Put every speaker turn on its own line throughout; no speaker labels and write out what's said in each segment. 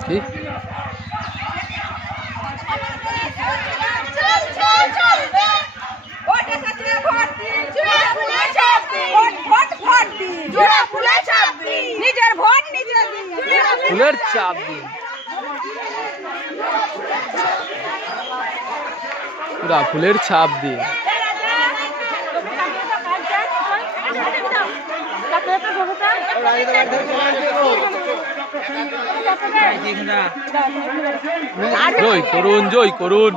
কি ফুলের চাপ দিন পুরা ফুলের ছাপ দিন জয় করুন জয় করুন।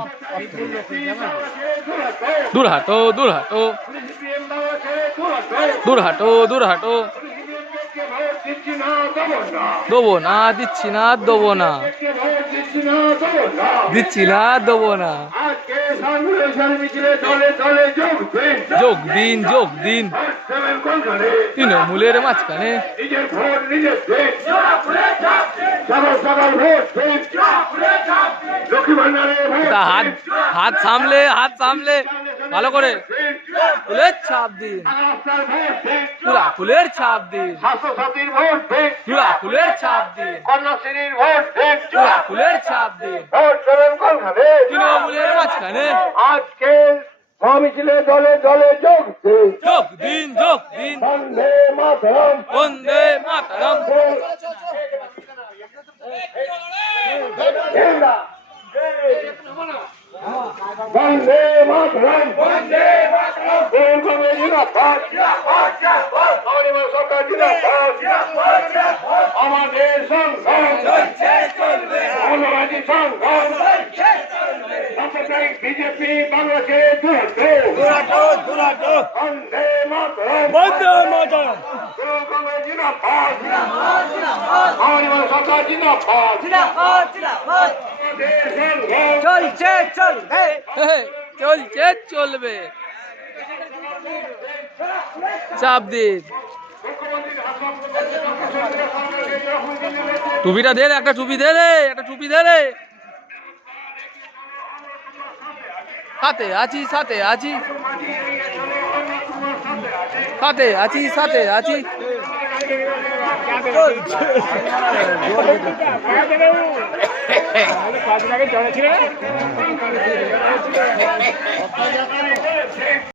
দূর হাটো দূর হাটো দূর হাটো দূর হাটো দেবো না, দিচ্ছি না, দেবো না। দিচ্ছি না, দেবো না।
যোগ দিন
যোগ দিন। তৃণমূলের মাঝখানে। হাত হাত সামলে হাত সামলে। ভালো করে। ফুলের ছাপ দিন। পুরা ফুলের ছাপ দিন। পুরা ফুলের ছাপ দিন।
কন্যাশ্রীর ভোট
পুরা ফুলের ছাপ দিন। তৃণমূলের মাঝখানে
আজকে মহামিছিলে দলে দলে যোগ দিন
যোগ দিন যোগ দিন
বন্দে মাতরম
বন্দে মাতারাম
বন্দে মাতরম বন্দে মাতরম কংগ্রেস জিন্দাবাদ আমাদের সরকার জিন্দাবাদ আমাদের সংগ্রাম মানবাদী সংগ্রাম সাম্প্রদায়িক বিজেপি বাংলাদেশে দুরাটো বন্দে মাতরম বন্দে মাতরম কংগ্রেস জিন্দাবাদ আমাদের সরকার জিন্দাবাদ
চলছে চলবে চলছে চলবে চাপ দিন টুপিটা দে একটা টুপি দে রে একটা টুপি দে রে সাথে আছি সাথে আছি। সাথে আছি সাথে আছি।